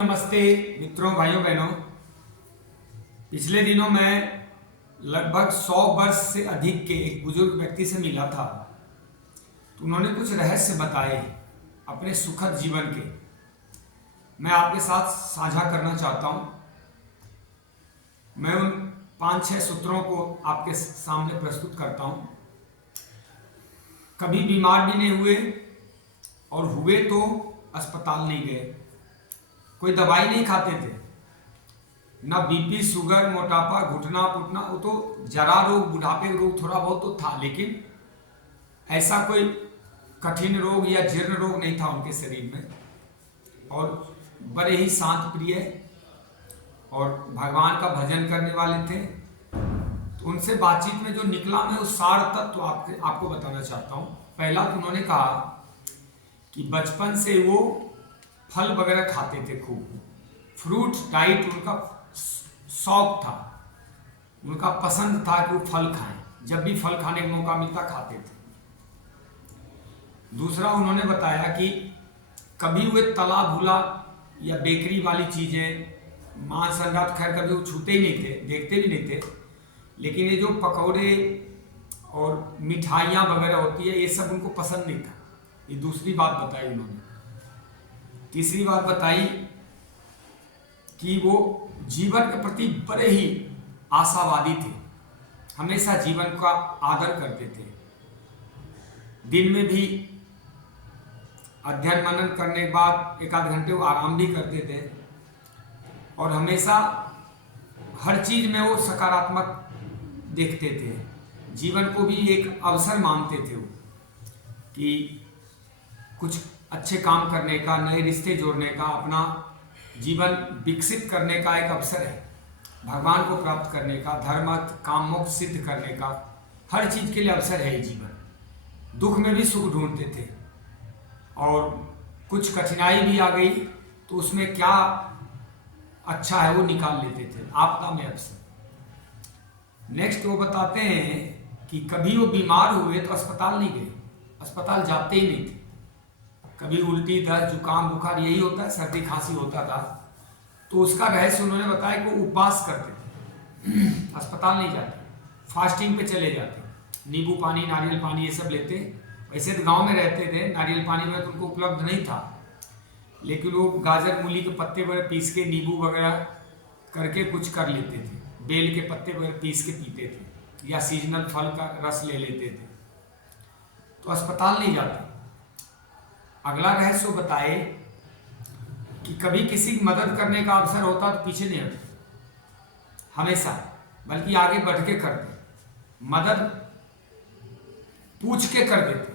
नमस्ते मित्रों, भाइयों बहनों। पिछले दिनों मैं लगभग 100 वर्ष से अधिक के एक बुजुर्ग व्यक्ति से मिला था। तो उन्होंने कुछ रहस्य बताए अपने सुखद जीवन के। मैं आपके साथ साझा करना चाहता हूं। मैं उन 5-6 सूत्रों को आपके सामने प्रस्तुत करता हूं। कभी बीमार भी नहीं हुए और हुए तो अस्पताल नहीं गए, कोई दवाई नहीं खाते थे, ना बीपी, शुगर, मोटापा, घुटना पुटना, वो तो जरा रोग, बुढ़ापे रोग थोड़ा बहुत तो था, लेकिन ऐसा कोई कठिन रोग या जीर्ण रोग नहीं था उनके शरीर में। और बड़े ही शांत प्रिय और भगवान का भजन करने वाले थे। तो उनसे बातचीत में जो निकला, मैं उस सार तत्व आपको बताना चाहता हूँ। पहला तो उन्होंने कहा कि बचपन से वो फल वगैरह खाते थे, खूब फ्रूट डाइट उनका शौक था, उनका पसंद था कि वो फल खाएं। जब भी फल खाने का मौका मिलता खाते थे। दूसरा उन्होंने बताया कि कभी वे तला भुला या बेकरी वाली चीजें, मांस अंडा तो खैर कभी वो छूते ही नहीं थे, देखते भी नहीं थे, लेकिन ये जो पकौड़े और मिठाइयाँ वगैरह होती है, ये सब उनको पसंद नहीं था। ये दूसरी बात बताई उन्होंने। तीसरी बात बताई कि वो जीवन के प्रति बड़े ही आशावादी थे, हमेशा जीवन का आदर करते थे। दिन में भी अध्ययन मनन करने के बाद 1-8 घंटे वो आराम भी करते थे और हमेशा हर चीज में वो सकारात्मक देखते थे। जीवन को भी एक अवसर मानते थे वो, कि कुछ अच्छे काम करने का, नए रिश्ते जोड़ने का, अपना जीवन विकसित करने का एक अवसर है, भगवान को प्राप्त करने का, धर्म काम मोक्ष सिद्ध करने का, हर चीज के लिए अवसर है ये जीवन। दुख में भी सुख ढूंढते थे और कुछ कठिनाई भी आ गई तो उसमें क्या अच्छा है वो निकाल लेते थे, आपदा में अवसर। नेक्स्ट वो बताते हैं कि कभी वो बीमार हुए तो अस्पताल नहीं गए, अस्पताल जाते ही नहीं थे। कभी उल्टी, दर्द, जुकाम, बुखार यही होता है, सर्दी खांसी होता था, तो उसका रहस्य उन्होंने बताया कि वो उपवास करते थे, अस्पताल नहीं जाते, फास्टिंग पे चले जाते, नींबू पानी, नारियल पानी ये सब लेते। वैसे तो गांव में रहते थे, नारियल पानी में तो उनको उपलब्ध नहीं था, लेकिन वो गाजर मूली के पत्ते वगैरह पीस के, नींबू वगैरह करके कुछ कर लेते थे, बेल के पत्ते वगैरह पीस के पीते थे, या सीजनल फल का रस ले लेते थे। तो अस्पताल नहीं जाते। अगला रहस्य बताए कि कभी किसी की मदद करने का अवसर होता तो पीछे नहीं हटते, हमेशा, बल्कि आगे बढ़ के करते, मदद पूछ के कर देते,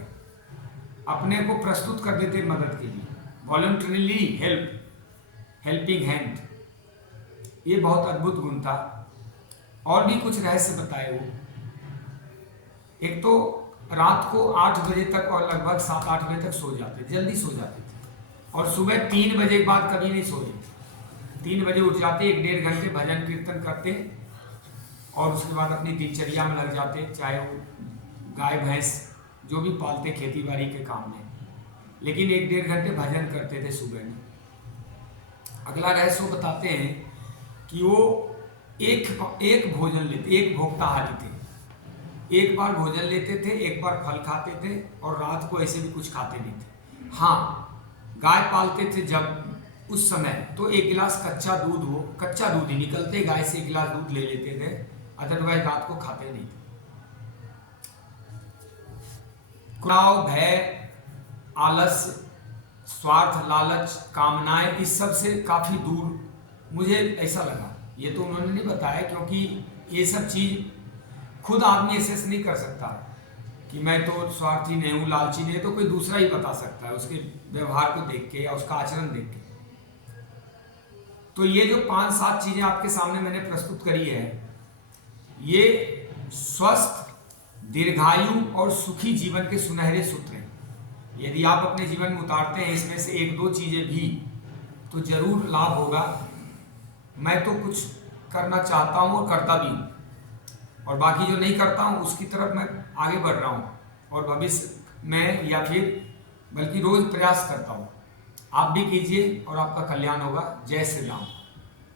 अपने को प्रस्तुत कर देते मदद के लिए, वॉलंटरीली हेल्पिंग हैंड। ये बहुत अद्भुत गुण था। और भी कुछ रहस्य बताए वो। एक तो रात को 8 बजे तक और लगभग 7-8 बजे तक सो जाते थे, जल्दी सो जाते थे, और सुबह 3 बजे के बाद कभी नहीं सोते। 3 बजे उठ जाते, 1-1.5 घंटे भजन कीर्तन करते और उसके बाद अपनी दिनचर्या में लग जाते, चाहे वो गाय भैंस जो भी पालते, खेती बाड़ी के काम में, लेकिन 1-1.5 घंटे भजन करते थे सुबह में। अगला रहस्य बताते हैं कि वो एक भोजन लेते, एक भोक्ताहारी थे, एक बार भोजन लेते थे, एक बार फल खाते थे, और रात को ऐसे भी कुछ खाते नहीं थे। हाँ, गाय पालते थे जब उस समय, तो 1 गिलास कच्चा दूध हो, कच्चा दूध ही निकलते गाय से 1 गिलास दूध ले लेते थे, अदरवाइज रात को खाते नहीं थे। तनाव, भय, आलस, स्वार्थ, लालच, कामनाएं, इस सब से काफी दूर मुझे ऐसा लगा। ये तो उन्होंने नहीं बताया, क्योंकि ये सब चीज खुद आदमी एसेस नहीं कर सकता कि मैं तो स्वार्थी नहीं हूँ, लालची नहीं है, तो कोई दूसरा ही बता सकता है उसके व्यवहार को देख के या उसका आचरण देख के। तो ये जो 5-7 चीजें आपके सामने मैंने प्रस्तुत करी है, ये स्वस्थ, दीर्घायु और सुखी जीवन के सुनहरे सूत्र हैं। यदि आप अपने जीवन में उतारते हैं इसमें से 1-2 चीजें भी, तो जरूर लाभ होगा। मैं तो कुछ करना चाहता हूँ और करता भी हूँ, और बाकी जो नहीं करता हूँ उसकी तरफ मैं आगे बढ़ रहा हूँ, और भविष्य में या फिर बल्कि रोज प्रयास करता हूँ। आप भी कीजिए और आपका कल्याण होगा। जय श्री राम।